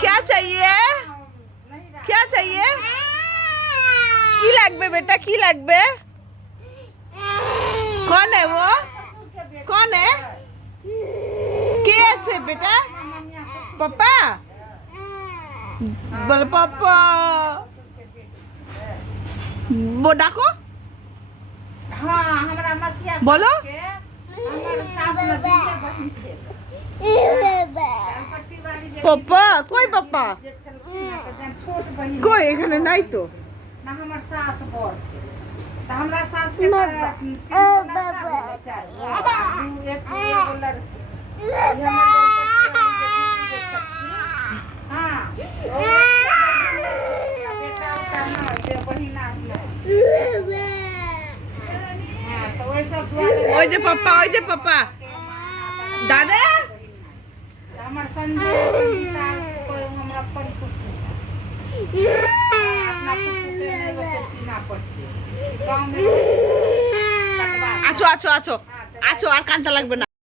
क्या चाहिए क्या चाहिए की লাগবে बेटा की লাগবে कौन है वो कौन है के আছে बेटा पापा बोल पापा वो डाको हाँ हमरा मसिया बोलो हमर सास नदी के बहिन छे पट्टी वाली जे पापा कोई पापा जे छलखिन ना त जन छोट बहिन कोई এখানে নাই তো ना हमर सास बड़ छे त हमरा सास के एक लड़की हाँ बेटा का ना जे बहिन आई हाँ तो वैसा दुआरे ওই যে পাপা ওই যে পাপা দাদা हमर संजय संगीता कोई हमरा अपन पुत्र अपना पुत्र के नहीं बते चिना पड़ছে गांव में আছো আছো আছো আছো আর কান্তা লাগবে না